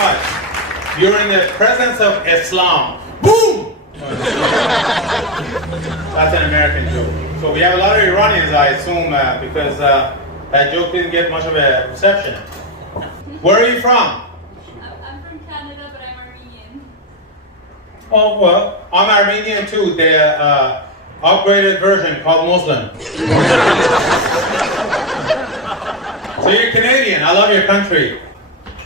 much. You're in the presence of Islam. Boom! That's an American joke. So we have a lot of Iranians, I assume, because that joke didn't get much of a reception. Where are you from? I'm from Canada, but I'm Armenian. Oh, well, I'm Armenian too. The upgraded version called Muslim. So you're Canadian. I love your country.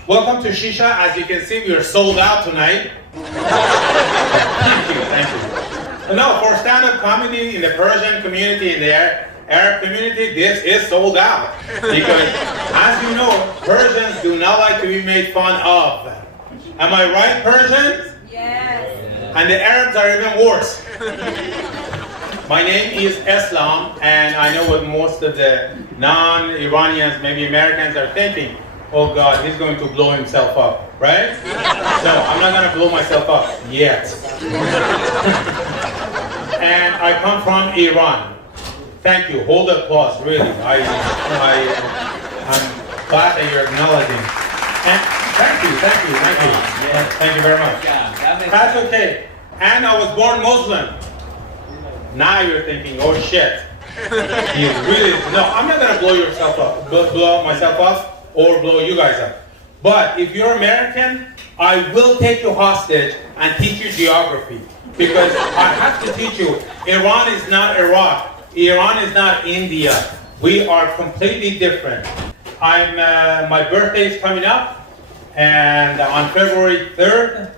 Welcome to Shisha. As you can see, we are sold out tonight. Thank you. No, for stand-up comedy in the Persian community, in the Arab community, this is sold out. Because, as you know, Persians do not like to be made fun of. Am I right, Persians? Yes. And the Arabs are even worse. My name is Eslam, and I know what most of the non-Iranians, maybe Americans, are thinking. Oh God, he's going to blow himself up, right? No, I'm not going to blow myself up yet. And I come from Iran. Thank you. Hold the applause, really. I'm glad that you're acknowledging. And thank you. Thank you very much. That's okay. And I was born Muslim. Now you're thinking, oh shit. No, I'm not gonna blow myself up or blow you guys up. But if you're American, I will take you hostage and teach you geography. Because I have to teach you, Iran is not Iraq. Iran is not India. We are completely different. My birthday is coming up, and on February 3rd,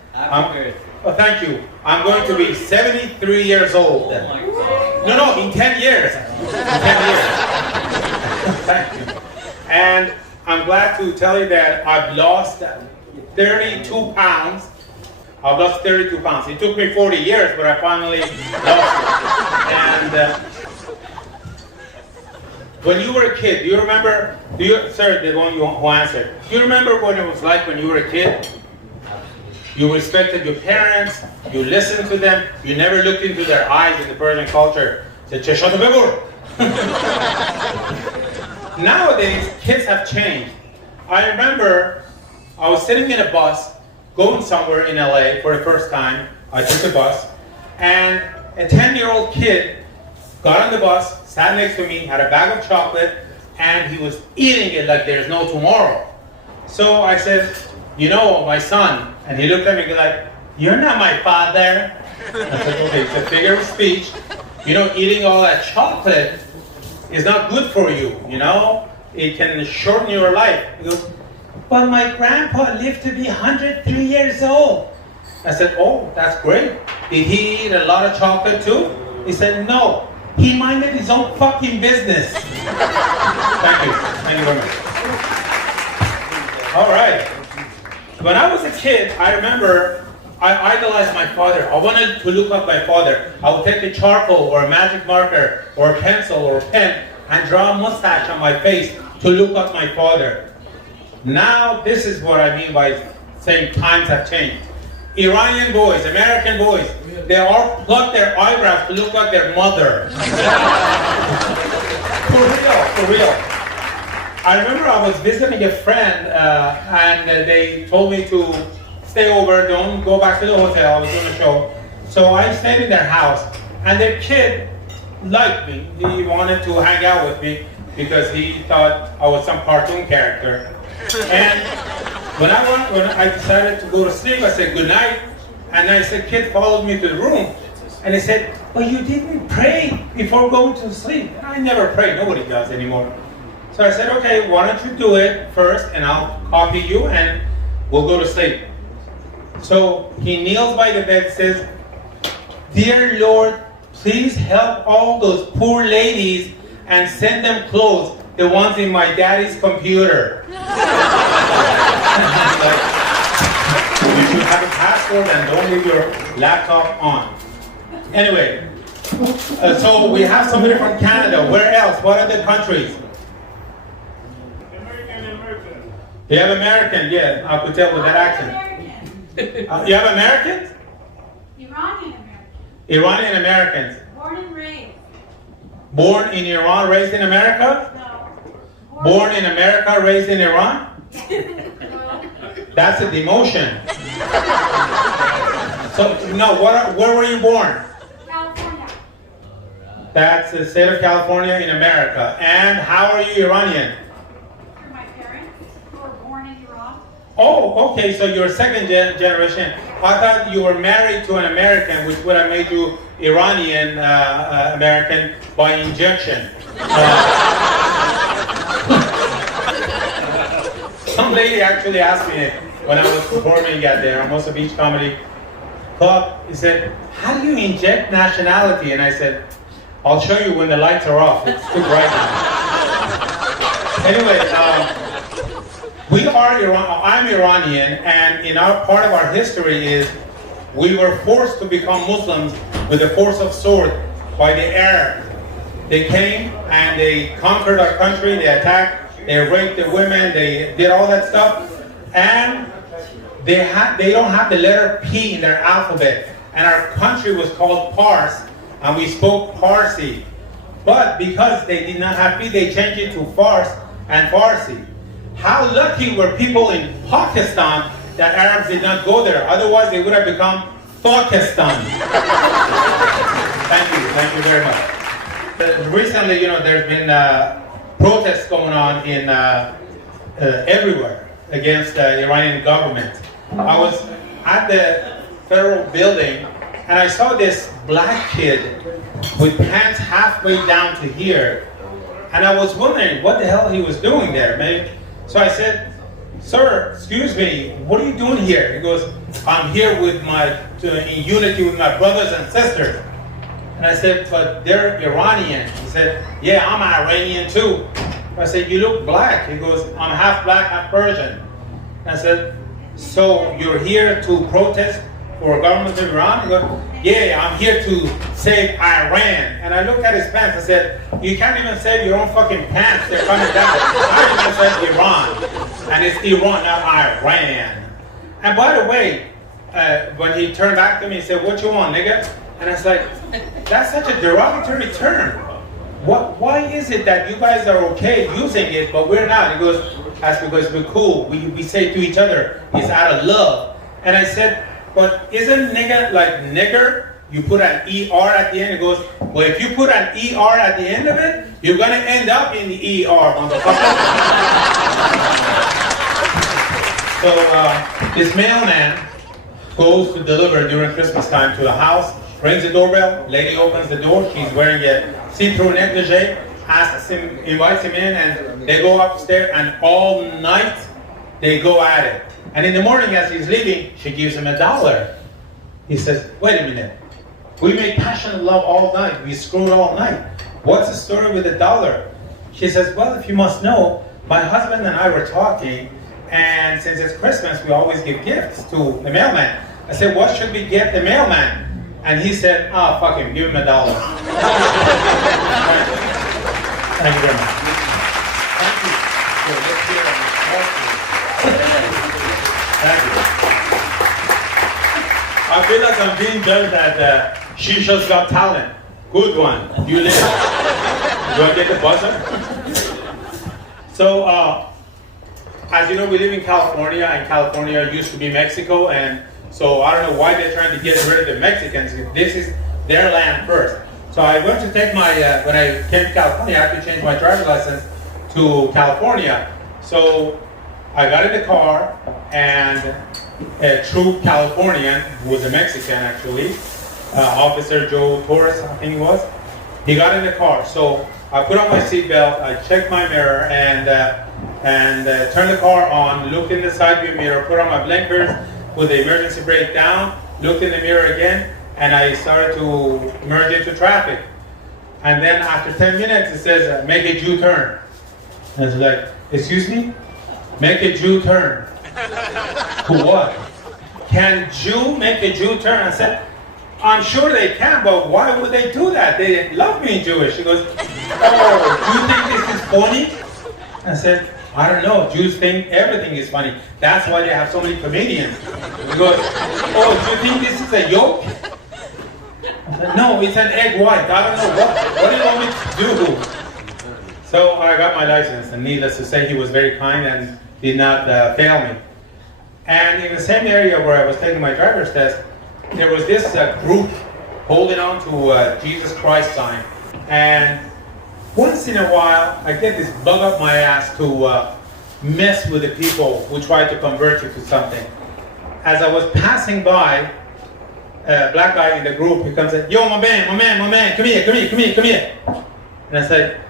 thank you. I'm going to be 73 years old. No, in 10 years. Thank you. And I'm glad to tell you that I've lost 32 pounds. I've lost 32 pounds. It took me 40 years, but I finally lost it. And when you were a kid, do you remember, sir, the one who answered, do you remember what it was like when you were a kid? You respected your parents, you listened to them, you never looked into their eyes in the Persian culture. Said, "Cheshato bebur." Nowadays, kids have changed. I remember I was sitting in a bus, going somewhere in LA for the first time. I took the bus, and a 10-year-old kid got on the bus, sat next to me, had a bag of chocolate, and he was eating it like there's no tomorrow. So I said, you know, my son, and he looked at me like, you're not my father. I said, okay, it's a figure of speech. You know, eating all that chocolate is not good for you, you know? It can shorten your life. He goes, but my grandpa lived to be 103 years old. I said, oh, that's great. Did he eat a lot of chocolate too? He said, no. He minded his own fucking business. Thank you very much. All right. When I was a kid, I remember I idolized my father. I wanted to look up my father. I would take a charcoal or a magic marker or a pencil or a pen and draw a mustache on my face to look up my father. Now, this is what I mean by saying times have changed. Iranian boys, American boys, they all pluck their eyebrows to look like their mother. For real. I remember I was visiting a friend and they told me to stay over, don't go back to the hotel, I was doing a show. So I stayed in their house, and their kid liked me. He wanted to hang out with me because he thought I was some cartoon character. And when I decided to go to sleep, I said good night, and I said, kid followed me to the room, and he said, well, you didn't pray before going to sleep. I never pray, nobody does anymore. So I said, okay, why don't you do it first, and I'll copy you, and we'll go to sleep. So he kneels by the bed, says, dear Lord, please help all those poor ladies and send them clothes, the ones in my daddy's computer. You should have a password and don't leave your laptop on. Anyway, so we have somebody from Canada. Where else? What other countries? American. You have American, yeah, I could tell with that accent. You have Americans? Iranian American. Iranian Americans. Born and raised. Born in Iran, raised in America? No. Born in America, raised in Iran? No. That's a demotion. So, no, where were you born? California. That's the state of California in America. And how are you Iranian? Through my parents who were born in Iran. Oh, okay, so you're second generation. I thought you were married to an American, which would have made you Iranian American by injection. Some lady actually asked me when I was performing at the Hermosa Beach Comedy Club, he said, how do you inject nationality? And I said, I'll show you when the lights are off. It's too bright now. Anyway, I'm Iranian, and in our part of our history is we were forced to become Muslims with the force of sword by the Arabs. They came and they conquered our country, they attacked, they raped the women, they did all that stuff, and they don't have the letter P in their alphabet. And our country was called Pars, and we spoke Parsi. But because they did not have P, they changed it to Fars and Farsi. How lucky were people in Pakistan that Arabs did not go there? Otherwise, they would have become Pakistan. Thank you very much. Recently, there's been protests going on in everywhere against the Iranian government. I was at the federal building and I saw this black kid with pants halfway down to here, and I was wondering what the hell he was doing there, man. So I said, sir, excuse me, what are you doing here? He goes, I'm here in unity with my brothers and sisters. And I said, but they're Iranian. He said, yeah, I'm Iranian too. I said, you look black. He goes, I'm half black, half Persian. And I said, so you're here to protest for government of Iran? He goes, yeah, I'm here to save Iran. And I looked at his pants. I said, you can't even save your own fucking pants. They're coming down. I even said Iran. And it's Iran, not Iran. And by the way, when he turned back to me, he said, what you want, nigga? And I was like, that's such a derogatory term. Why is it that you guys are okay using it, but we're not? He goes, that's because we're cool. We say to each other, it's out of love. And I said, but isn't nigga like nigger? You put an ER at the end. He goes, well, if you put an ER at the end of it, you're going to end up in the ER, motherfucker. So this mailman goes to deliver during Christmas time to the house, rings the doorbell, lady opens the door, she's wearing a see-through negligee, invites him in, and they go upstairs, and all night they go at it. And in the morning as he's leaving, she gives him $1. He says, wait a minute, we make passionate love all night, we screwed all night. What's the story with $1? She says, well, if you must know, my husband and I were talking, and since it's Christmas, we always give gifts to the mailman. I said, what should we get the mailman? And he said, fuck him, give him $1. Thank you very much. Thank you. Thank you. I feel like I'm being judged at Shisha's Got Talent. Good one. You live. Do I get the buzzer? So, as you know, we live in California, and California used to be Mexico, and so I don't know why they're trying to get rid of the Mexicans. This is their land first. So I went to take my, when I came to California, I had to change my driver's license to California. So I got in the car, and a true Californian, who was a Mexican actually, Officer Joe Torres, I think he was, he got in the car. So I put on my seatbelt, I checked my mirror, and turned the car on, looked in the side view mirror, put on my blinkers, put the emergency brake down, looked in the mirror again, and I started to merge into traffic. And then after 10 minutes, it says, make a U-turn. And it's like, excuse me? Make a U-turn. To what? Can Jew make a U-turn? I said, I'm sure they can, but why would they do that? They love being Jewish. She goes, oh, do you think this is funny? I said, I don't know, Jews think everything is funny. That's why they have so many comedians. He goes, oh, do you think this is a yolk? I said, no, it's an egg white. I don't know, what do you want me to do? So I got my license, and needless to say, he was very kind and did not fail me. And in the same area where I was taking my driver's test, there was this group holding on to Jesus Christ sign. And once in a while, I get this bug up my ass to mess with the people who try to convert you to something. As I was passing by, a black guy in the group, he comes and said, "Yo, my man, come here. And I said,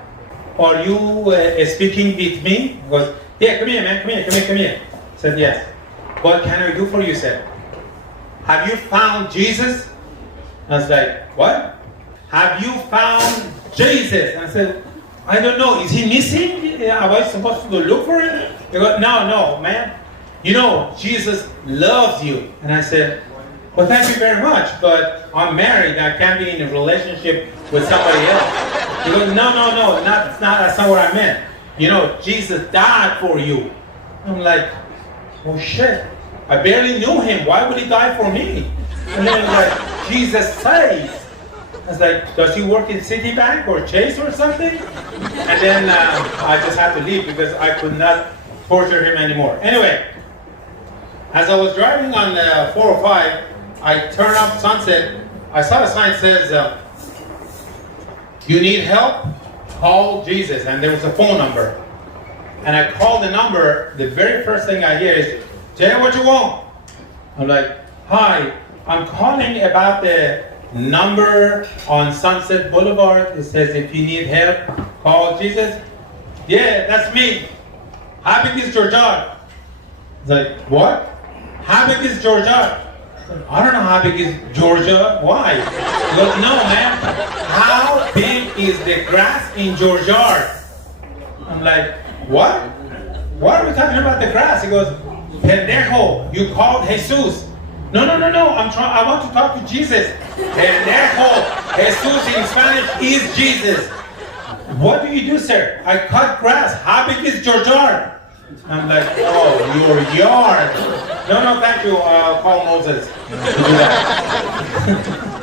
"Are you speaking with me?" He goes, "Yeah, come here, man, come here. I said, "Yes. What can I do for you, sir? Have you found Jesus?" I was like, "What? Have you found Jesus?" I said, "I don't know. Is he missing? Am I supposed to go look for him?" He goes, No, man. You know, Jesus loves you." And I said, "Well, thank you very much, but I'm married. I can't be in a relationship with somebody else." He goes, No, that's not what I meant. You know, Jesus died for you." I'm like, "Oh shit, I barely knew him. Why would he die for me?" And then he's like, "Jesus saves." I was like, "Does he work in Citibank or Chase or something?" And then I just had to leave because I could not torture him anymore. Anyway, as I was driving on 405, I turned up Sunset. I saw a sign that says, "You need help? Call Jesus." And there was a phone number. And I called the number. The very first thing I hear is, "Jay, what you want?" I'm like, "Hi, I'm calling about the number on Sunset Boulevard. It says if you need help, call Jesus." "Yeah, that's me. How big is your job?" It's like, "What? How big is Georgia?" "I don't know how big is Georgia. Why?" He goes, "No, man. How big is the grass in your yard?" I'm like, "What? What are we talking about the grass?" He goes, "Pendejo, you called Jesus." No. I want to talk to Jesus. Pendejo, Jesus in Spanish is Jesus. "What do you do, sir?" "I cut grass. How big is your yard?" I'm like, "Oh, your yard. No, thank you. Call Moses to do that."